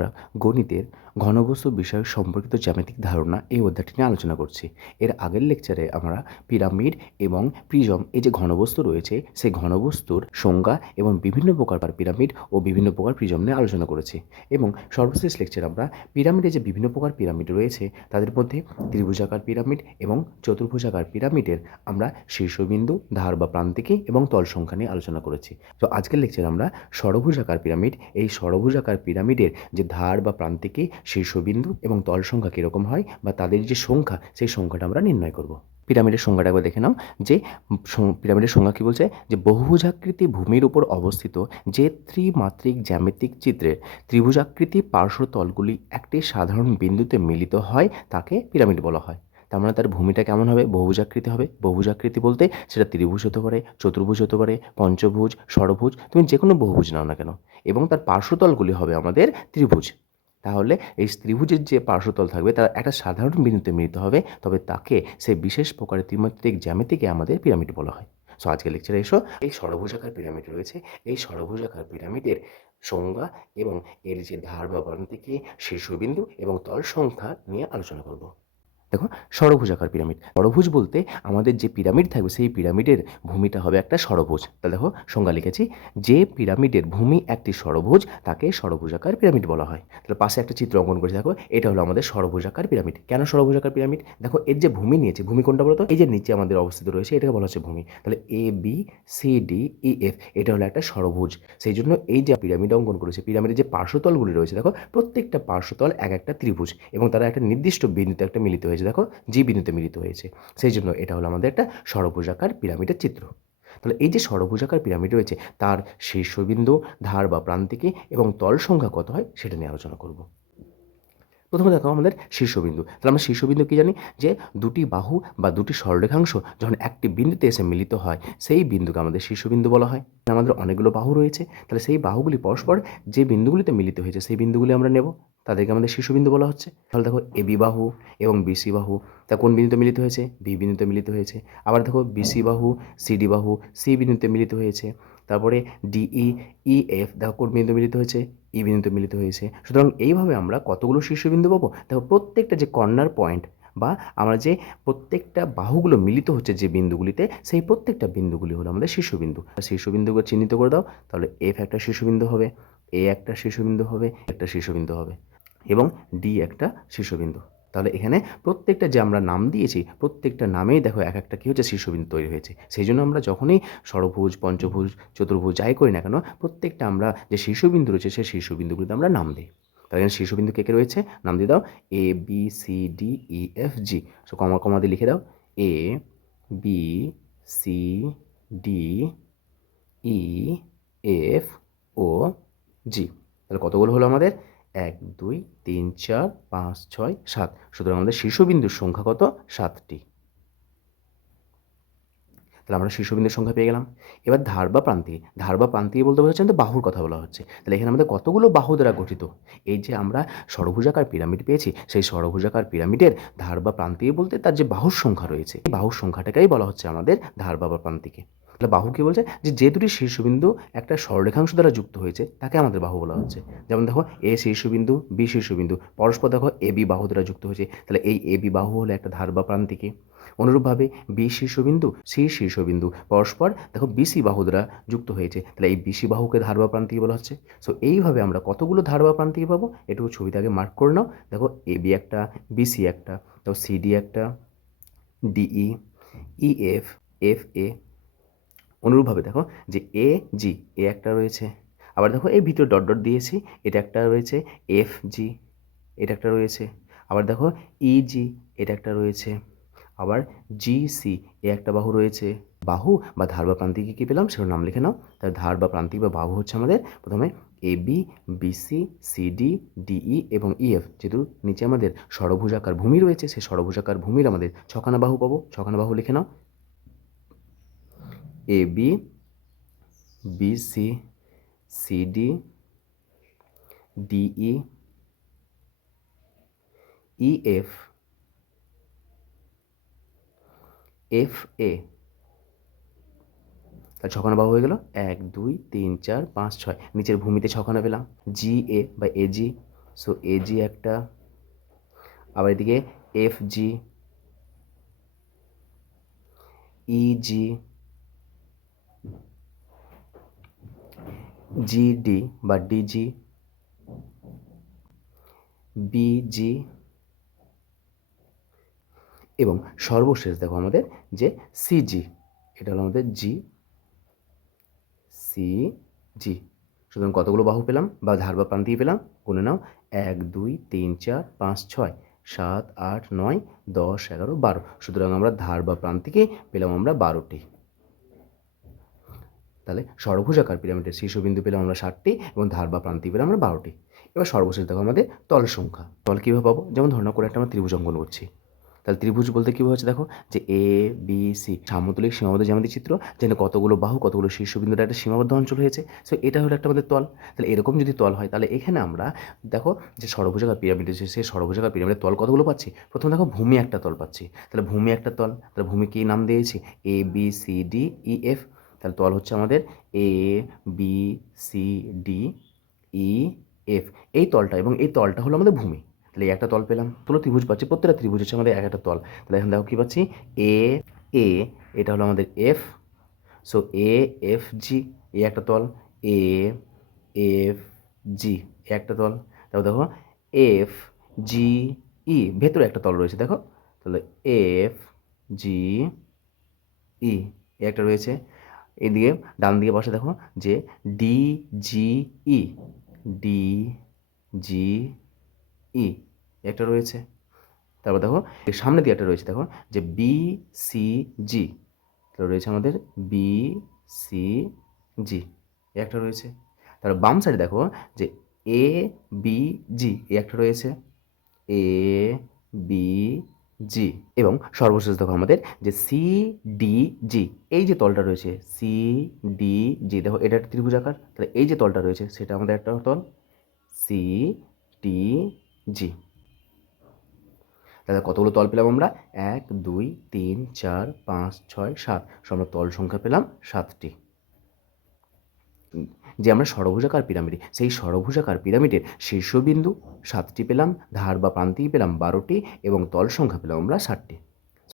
আমরা গণিতের ঘনবস্তু বিষয়ক সম্পর্কিত জ্যামিতিক ধারণা এই অধ্যায়টি নিয়ে আলোচনা করছি। এর আগের লেকচারে আমরা পিরামিড এবং প্রিজম এই যে ঘনবস্তু রয়েছে, সেই ঘনবস্তুর সংজ্ঞা এবং বিভিন্ন প্রকার পিরামিড ও বিভিন্ন প্রকার প্রিজম নিয়ে আলোচনা করেছি এবং সর্বশেষ লেকচারে আমরা পিরামিডে যে বিভিন্ন প্রকার পিরামিড রয়েছে, তাদের মধ্যে ত্রিভুজাকার পিরামিড এবং চতুর্ভুজাকার পিরামিডের আমরা শীর্ষবিন্দু, ধার বা প্রান্তিকে এবং তল সংখ্যা নিয়ে আলোচনা করেছি। তো আজকের লেকচারে আমরা ষড়ভুজাকার পিরামিড, এই ষড়ভুজাকার পিরামিডের যে ধার বা প্রান্তিকে শীর্ষবিন্দু এবং তল সংখ্যা কীরকম হয় বা তাদের যে সংখ্যা, সেই সংখ্যাটা আমরা নির্ণয় করব। পিরামিডের সংখ্যাটা একবার দেখে নাও, যে পিরামিডের সংখ্যা কী বলছে? যে বহুভুজাকৃতি ভূমির উপর অবস্থিত যে ত্রিমাত্রিক জ্যামিতিক চিত্রের ত্রিভুজাকৃতি পার্শ্বতলগুলি একটি সাধারণ বিন্দুতে মিলিত হয়, তাকে পিরামিড বলা হয়। তার মানে তার ভূমিটা কেমন হবে? বহুভুজাকৃতি হবে। বহুভুজাকৃতি বলতে সেটা ত্রিভুজ হতে পারে, চতুর্ভুজ হতে পারে, পঞ্চভুজ, ষড়ভুজ, তুমি যে কোনো বহুভুজ নাও না কেন। এবং তার পার্শ্বতলগুলি হবে আমাদের ত্রিভুজ। তাহলে এই ত্রিভুজের যে পার্শ্বতল থাকবে, তার একটা সাধারণ বিন্দুতে মিলিত হবে, তবে তাকে সেই বিশেষ প্রকারের ত্রিমাত্রিক জ্যামিতিকে আমাদের পিরামিড বলা হয়। সো আজকে লেকচারে এসো, এই ষড়ভুজাকার পিরামিড রয়েছে। এই ষড়ভুজাকার পিরামিডের সংজ্ঞা এবং এর যে ধার বা প্রান্তিকে শীর্ষবিন্দু এবং তল সংখ্যা নিয়ে আলোচনা করব। দেখো ষড়ভুজাকার পিরামিড। ষড়ভুজ বলতে আমাদের যে পিরামিড থাকবে, সেই পিরামিডের ভূমিটা হবে একটা ষড়ভুজ। তাহলে দেখো, সংজ্ঞা লিখেছি, যে পিরামিডের ভূমি একটি ষড়ভুজ, তাকে ষড়ভুজাকার পিরামিড বলা হয়। তাহলে পাশে একটা চিত্র অঙ্কন করে দেখো, এটা হলো আমাদের ষড়ভুজাকার পিরামিড। কেন ষড়ভুজাকার পিরামিড? দেখো, এর যে ভূমি নিয়েছে, ভূমি কোনটা বলতো? এই যে নিচে আমাদের অবস্থিত রয়েছে, এটাকে বলা হচ্ছে ভূমি। তাহলে A B C D E F এটা হলো একটা ষড়ভুজ। সেই জন্য এই যে পিরামিড অঙ্কন করেছে, পিরামিডের যে পার্শ্বতলগুলি রয়েছে, দেখো, প্রত্যেকটা পার্শ্বতল এক একটা ত্রিভুজ এবং তারা একটা নির্দিষ্ট বিন্দুতে একটা মিলিত হয়েছে দেখো জি বিন্দুতে মিলিত হয়েছে। সেই জন্য এটা হলো আমাদের একটা ষড়ভুজাকার পিরামিডের চিত্র। তাহলে এই যে ষড়ভুজাকার পিরামিড রয়েছে, তার শীর্ষবিন্দু, ধার বা প্রান্তিকে এবং তল সংখ্যা কত হয়, সেটা নিয়ে আলোচনা করব। প্রথমে দেখো আমাদের শীর্ষবিন্দু। তাহলে আমরা শীর্ষবিন্দু কি জানি? যে দুটি বাহু বা দুটি সরলরেখাংশ যখন একটি বিন্দুতে এসে মিলিত হয়, সেই বিন্দুকে আমাদের শীর্ষবিন্দু বলা হয়। আমাদের অনেকগুলো বাহু রয়েছে, তাহলে সেই বাহুগুলি পরস্পর যে বিন্দুগুলিতে মিলিত হয়েছে, সেই বিন্দুগুলি আমরা নেব। তাদেরকে আমাদের শীর্ষবিন্দু বলা হচ্ছে। তাহলে দেখো এবি বাহু এবং বিসি বাহু, তা কোন বিন্দুতে মিলিত হয়েছে? বি বিন্দুতে মিলিত হয়েছে। আবার দেখো বিসি বাহু সিডি বাহু, সি বিন্দুতে মিলিত হয়েছে। তারপরে ডিই ই এফ, দেখো কোন বিন্দু মিলিত হয়েছে? ই বিন্দুতে মিলিত হয়েছে। সুতরাং এইভাবে আমরা কতগুলো শীর্ষবিন্দু পাবো? দেখো প্রত্যেকটা যে কর্নার পয়েন্ট বা আমরা যে প্রত্যেকটা বাহুগুলো মিলিত হচ্ছে যে বিন্দুগুলিতে, সেই প্রত্যেকটা বিন্দুগুলি হলো আমাদের শীর্ষবিন্দু শীর্ষবিন্দুকে চিহ্নিত করে দাও, তাহলে এফ একটা শীর্ষবিন্দু হবে, এ একটা শীর্ষবিন্দু হবে, একটা শীর্ষবিন্দু হবে। এবং ডি একটা শীর্ষবিন্দু। তাহলে এখানে প্রত্যেকটা যে আমরা নাম দিয়েছি, প্রত্যেকটা নামেই দেখো এক একটা কী হচ্ছে শীর্ষবিন্দু তৈরি হয়েছে। সেই জন্য আমরা যখনই ষড়ভুজ, পঞ্চভুজ, চতুর্ভুজ যাই করি না কেন, প্রত্যেকটা আমরা যে শীর্ষবিন্দু রয়েছে সেই শীর্ষবিন্দুগুলিতে আমরা নাম দিই। তাহলে এখানে শীর্ষবিন্দু কে কে রয়েছে? নাম দিয়ে দাও A B C D E F G so comma comma দিয়ে লিখে দাও A B C D E F O G তাহলে কতগুলো হলো আমাদের? এক, দুই, তিন, চার, পাঁচ, ছয়, সাত। সুতরাং আমাদের শীর্ষবিন্দুর সংখ্যা কত? সাতটি। তাহলে আমরা শীর্ষবিন্দুর সংখ্যা পেয়ে গেলাম। এবার ধার বা প্রান্তি। ধার বা প্রান্তি বলতে বোঝাচ্ছেন তো বাহুর কথা বলা হচ্ছে। তাহলে এখানে আমাদের কতগুলো বাহু দ্বারা গঠিত? এই যে আমরা ষড়ভুজাকার পিরামিড পেয়েছি, সেই ষড়ভুজাকার পিরামিডের ধার বা প্রান্তি বলতে তার যে বাহুর সংখ্যা রয়েছে, এই বাহুর সংখ্যাটাকেই বলা হচ্ছে আমাদের ধার বা প্রান্তিকে। তাহলে বাহু কি বলছে? যে যে দুটি শীর্ষবিন্দু একটা সরলরেখাংশ দ্বারা যুক্ত হয়েছে, তাকে আমাদের বাহু বলা হচ্ছে। যেমন দেখো, এ শীর্ষবিন্দু, বি শীর্ষবিন্দু, পরস্পর দেখো, এ বি বাহু দ্বারা যুক্ত হয়েছে। তাহলে এই এ বি বাহু হলো একটা ধার বা প্রান্তিকে। অনুরূপভাবে বি শীর্ষবিন্দু, সি শীর্ষবিন্দু, পরস্পর দেখো বিসি বাহু দ্বারা যুক্ত হয়েছে। তাহলে এই বিসি বাহুকে ধার বা প্রান্তিকে বলা হচ্ছে। সো এইভাবে আমরা কতগুলো ধার বা প্রান্তিকে পাবো? এটুকু ছবিতে আগে মার্ক করে নাও। দেখো, এ বি একটা বিসি একটা, তো সিডি একটা D E E F F A অনুরূপভাবে দেখো যে এ জি এ একটা রয়েছে। আবার দেখো এই ভিতরে ডট ডট দিয়েছি, এটা একটা রয়েছে এফ জি এটা একটা রয়েছে। আবার দেখো ই জি এটা একটা রয়েছে। আবার জি সি এ একটা বাহু রয়েছে। বাহু বা ধার বা প্রান্তিকে কী পেলাম? সেটার নাম লিখে নাও। তাহলে ধার বা প্রান্তিক বা বাহু হচ্ছে আমাদের প্রথমে A B B C C D D E এবং ইএফ যেহেতু নিচে আমাদের ষড়ভুজাকার ভূমি রয়েছে, সেই ষড়ভুজাকার ভূমির আমাদের ছখানা বাহু পাবো। ছখানা বাহু লিখে নাও। A B B C C D D E E F F A তাহলে ছখানা বাহু হয়ে গেল। এক, দুই, তিন, চার, পাঁচ, ছয়। নিচের ভূমিতে ছখানা পেলাম। জি এ বা এ জি সো এজি একটা। আবার এদিকে F G E G G D বা ডিজি বিজি এবং সর্বশেষ দেখো আমাদের যে সিজি এটা হলো আমাদের জি সি জি সুতরাং কতগুলো বাহু পেলাম বা ধার বা প্রান্তিক পেলাম? গুনে নাও, এক, দুই, তিন, চার, পাঁচ, ছয়, সাত, আট, নয়, দশ, এগারো, বারো। সুতরাং আমরা ধার বা প্রান্তিকে পেলাম আমরা বারোটি। তাহলে সর্বভুজাকার পিরামিডের শীর্ষবিন্দু পেলাম আমরা ষাটটি এবং ধার বা প্রান্তি পেলাম আমরা বারোটি। এবার সর্বশেষ দেখো আমাদের তল সংখ্যা। তল কীভাবে পাবো? যেমন ধরনা করে একটা আমরা ত্রিভুজ অঙ্কন করছি। তাহলে ত্রিভুজ বলতে কীভাবে হচ্ছে দেখো? যে এ বি সি সামতুলিক সীমাবদ্ধ জ্যামিতি চিত্র, যেখানে কতগুলো বাহু, কতগুলো শীর্ষবিন্দুর একটা সীমাবদ্ধ অঞ্চল হয়েছে। সো এটা হলো একটা আমাদের তল। তাহলে এরকম যদি তল হয়, তাহলে এখানে আমরা দেখো যে সর্বভুজাকার পিরামিড আছে সেই সর্বভুজাকার পিরামিডের তল কতগুলো পাচ্ছি? প্রথম দেখো ভূমি একটা তল পাচ্ছি। তাহলে ভূমি একটা তল। তাহলে ভূমি কী নাম দিয়েছি? A B C D E F তাহলে তল হচ্ছে আমাদের A B C D E F এই তলটা এবং এই তলটা হলো আমাদের ভূমি। তাহলে এই একটা তল পেলাম তোলো ত্রিভুজ পাচ্ছি, প্রত্যেকটা ত্রিভুজ হচ্ছে আমাদের এক একটা তল। তাহলে এখন দেখো কী পাচ্ছি? এ এ এটা হলো আমাদের F so A F G A একটা তল। এ এফ জি একটা তল। তারপর দেখো এফ জি ই ভেতরে একটা তল রয়েছে, দেখো। তাহলে এফ জি ই একটা রয়েছে। এদিকে ডান দিকে পাশে দেখো যে D G E D G ই একটা রয়েছে। তারপর দেখো এর সামনে দিয়ে একটা রয়েছে, দেখো যে বি সি জি রয়েছে আমাদের বি সি জি একটা রয়েছে। তারপর বাম সাইডে দেখো যে এ বি জি একটা রয়েছে। এ বি জি এবং সর্বশেষ দেখো আমাদের যে সি ডি জি এই যে তলটা রয়েছে সি ডি জি দেখো এটা একটা ত্রিভুজাকার তাহলে এই যে তলটা রয়েছে সেটা আমাদের একটা তল সি ডি জি তাহলে কতগুলো তল পেলাম আমরা? এক, দুই, তিন, চার, পাঁচ, ছয়, সাত। সো আমরা তল সংখ্যা পেলাম সাতটি। যে আমরা ষড়ভুজাকার পিরামিড, সেই ষড়ভুজাকার পিরামিডের শীর্ষবিন্দু সাতটি পেলাম, ধার বা প্রান্তিক পেলাম বারোটি এবং তল সংখ্যা পেলাম আমরা ষাটটি।